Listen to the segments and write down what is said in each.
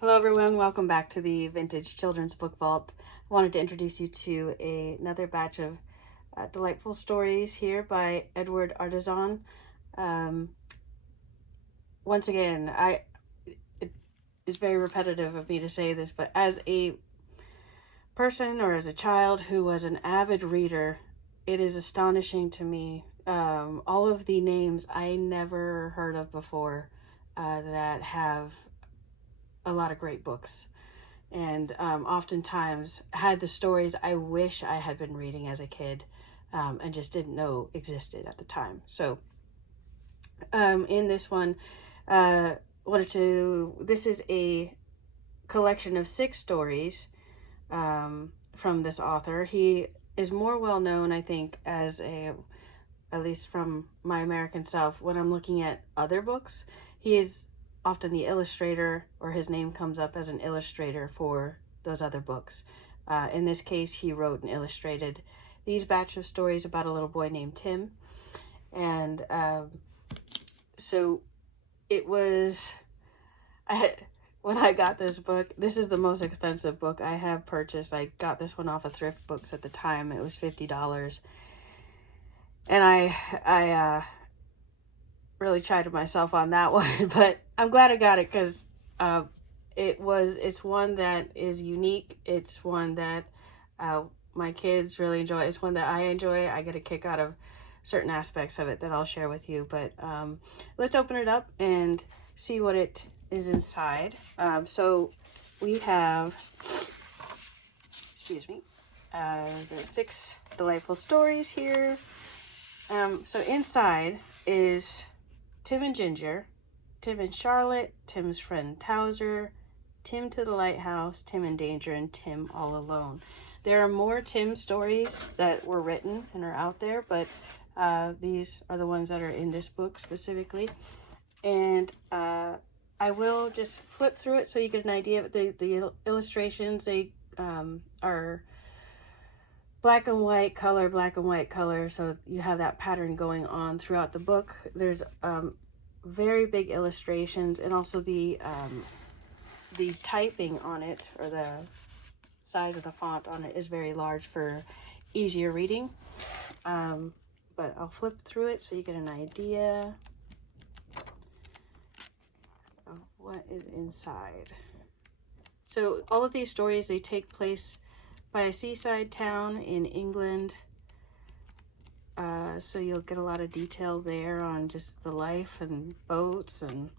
Hello everyone, welcome back to the Vintage Children's Book Vault. I wanted to introduce you to another batch of delightful stories here by Edward Ardizzone. Um, Once again, it is very repetitive of me to say this, but as a person or as a child who was an avid reader, it is astonishing to me all of the names I never heard of before that have a lot of great books, and oftentimes had the stories I wish I had been reading as a kid and just didn't know existed at the time. So in this one, this is a collection of 6 stories from this author. He is more well known, I think, at least from my American South, when I'm looking at other books, he is often the illustrator, or his name comes up as an illustrator for those other books. In this case, he wrote and illustrated these batch of stories about a little boy named Tim. And so it was, when I got this book, this is the most expensive book I have purchased. I got this one off of Thrift Books at the time. It was $50. And I really chided myself on that one, but I'm glad I got it because it's one that is unique. It's one that my kids really enjoy. It's one that I enjoy. I get a kick out of certain aspects of it that I'll share with you. But let's open it up and see what it is inside. So we have, there's 6 delightful stories here. So inside is Tim and Ginger, Tim and Charlotte, Tim's friend Towser, Tim to the Lighthouse, Tim in Danger, and Tim all alone. There are more Tim stories that were written and are out there, but these are the ones that are in this book specifically. And I will just flip through it so you get an idea of the illustrations. They are black and white color, so you have that pattern going on throughout the book. There's very big illustrations, and also the typing on it, or the size of the font on it, is very large for easier reading. But I'll flip through it so you get an idea of what is inside. So all of these stories, they take place by a seaside town in England. So you'll get a lot of detail there on just the life and boats and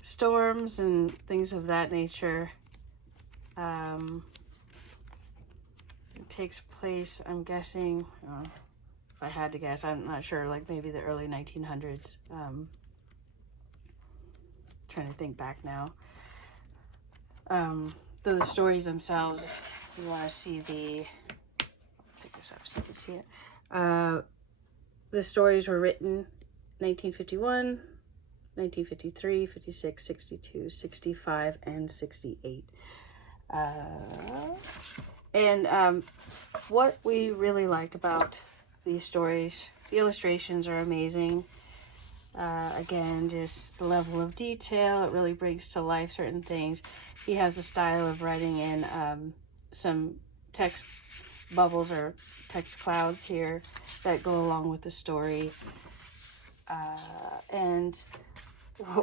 storms and things of that nature. It takes place, I'm guessing, if I had to guess, I'm not sure, like maybe the early 1900s. Trying to think back now. The stories themselves, if you want to see pick this up so you can see it. The stories were written 1951, 1953, 56, 62, 65, and 68. And what we really liked about these stories, the illustrations are amazing. Again, just the level of detail, it really brings to life certain things. He has a style of writing in some text bubbles or text clouds here that go along with the story. And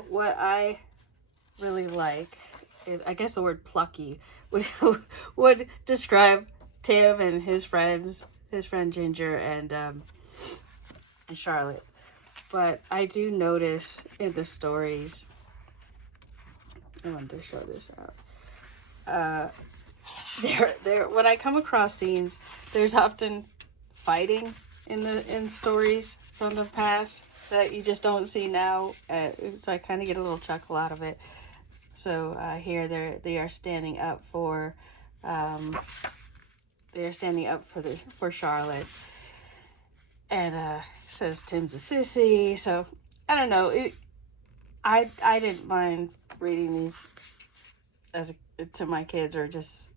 what I really like is, I guess the word plucky would describe Tim and his friends, his friend Ginger and Charlotte. But I do notice in the stories, I wanted to show this out. When I come across scenes, there's often fighting in stories from the past that you just don't see now. So I kind of get a little chuckle out of it. So here they are standing up for Charlotte, and says Tim's a sissy. So I don't know. I didn't mind reading these to my kids, or just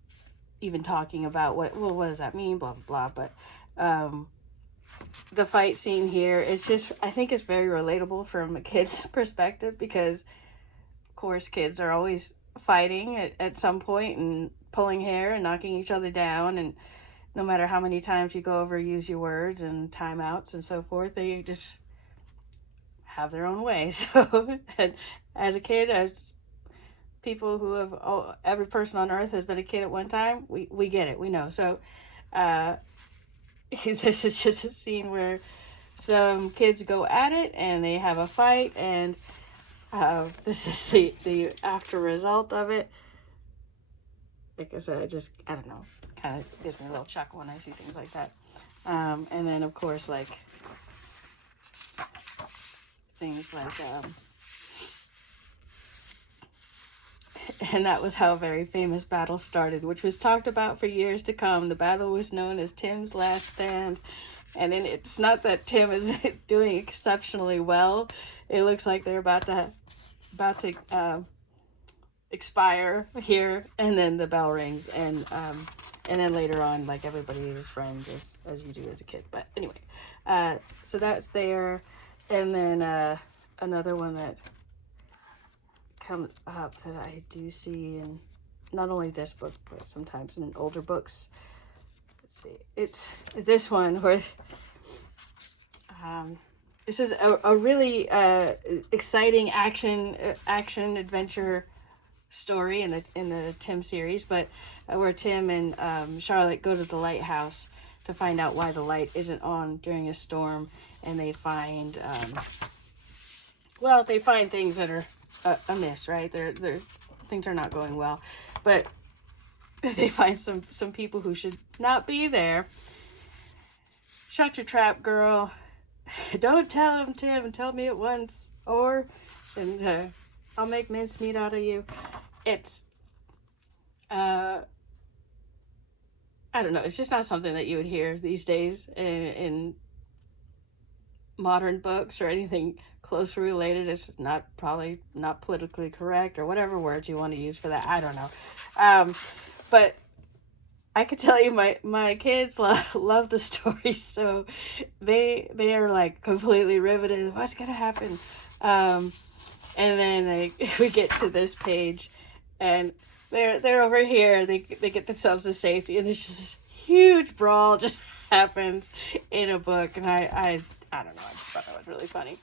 even talking about what does that mean, blah blah blah. But the fight scene here is just, I think it's very relatable from a kid's perspective, because of course kids are always fighting at some point and pulling hair and knocking each other down, and no matter how many times you go over use your words and timeouts and so forth, they just have their own way. So and as a kid, as people who have, oh, every person on earth has been a kid at one time, we get it, we know. So uh, this is just a scene where some kids go at it and they have a fight, and this is the after result of it. Like I said, I don't know, kind of gives me a little chuckle when I see things like that. And then, of course, like, things like, and that was how a very famous battle started, which was talked about for years to come. The battle was known as Tim's Last Stand. And then it's not that Tim is doing exceptionally well. It looks like they're about to expire here, and then the bell rings, and then later on, like, everybody is friends as you do as a kid. But anyway, so that's there, and then another one that comes up that I do see in not only this book but sometimes in older books. Let's see, it's this one where this is a really exciting action adventure story in the Tim series, but where Tim and Charlotte go to the lighthouse to find out why the light isn't on during a storm, and they find things that are amiss, right? They're things are not going well, but they find some people who should not be there. Shut your trap, girl. Don't tell him, Tim. Tell me at once, and I'll make mincemeat out of you. It's I don't know. It's just not something that you would hear these days in modern books or anything closely related. It's probably not politically correct or whatever words you want to use for that. I don't know. But I could tell you my kids love the story, so they are like completely riveted. What's gonna happen? And then we get to this page, and they're over here. They get themselves to safety, and there's just this huge brawl just happens in a book, and I don't know. I just thought that was really funny.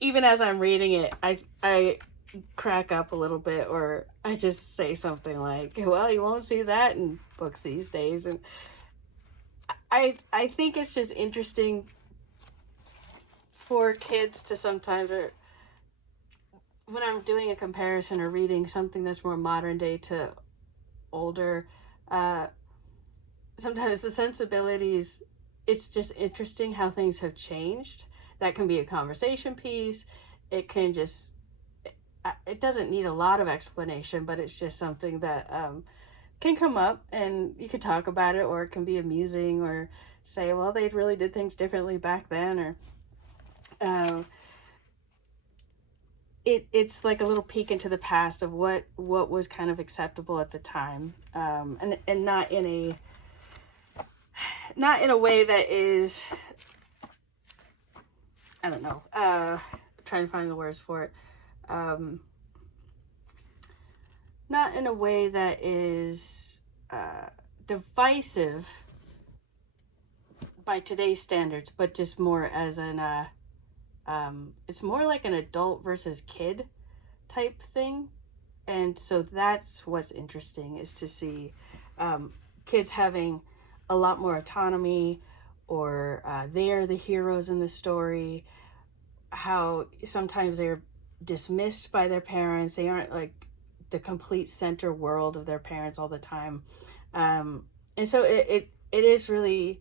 Even as I'm reading it, I crack up a little bit, or I just say something like, well, you won't see that in books these days. And I think it's just interesting for kids to sometimes, or when I'm doing a comparison or reading something that's more modern day to older, sometimes the sensibilities, it's just interesting how things have changed. That can be a conversation piece. It can just, it doesn't need a lot of explanation, but it's just something that can come up and you could talk about it, or it can be amusing, or say, well, they really did things differently back then, or it's like a little peek into the past of what was kind of acceptable at the time, and not in a way that is, I don't know, trying to find the words for it. Not in a way that is divisive by today's standards, but just more as it's more like an adult versus kid type thing. And so that's what's interesting, is to see kids having a lot more autonomy, or they're the heroes in the story, how sometimes they're dismissed by their parents. They aren't like the complete center world of their parents all the time. And so it is really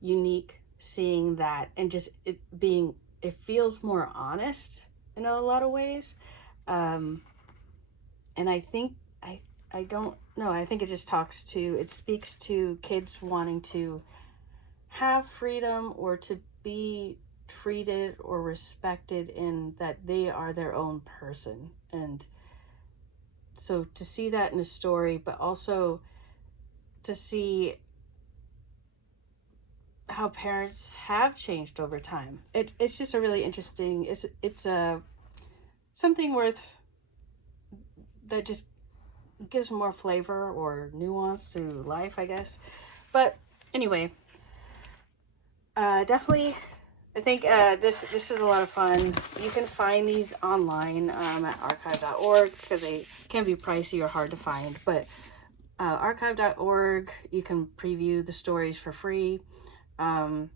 unique seeing that, and just it feels more honest in a lot of ways. And I think I don't know, I think it just speaks to kids wanting to have freedom, or to be treated or respected in that they are their own person. And so to see that in a story, but also to see how parents have changed over time, it's just a really interesting, it's something worth, that just gives more flavor or nuance to life, I guess. But anyway, definitely, I think this is a lot of fun. You can find these online at archive.org because they can be pricey or hard to find. But archive.org, you can preview the stories for free in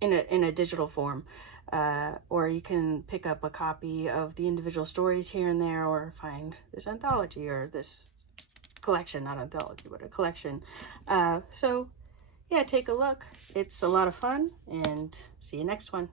a digital form. Or you can pick up a copy of the individual stories here and there, or find this anthology or this collection, not anthology, but a collection. So yeah, take a look. It's a lot of fun, and see you next one.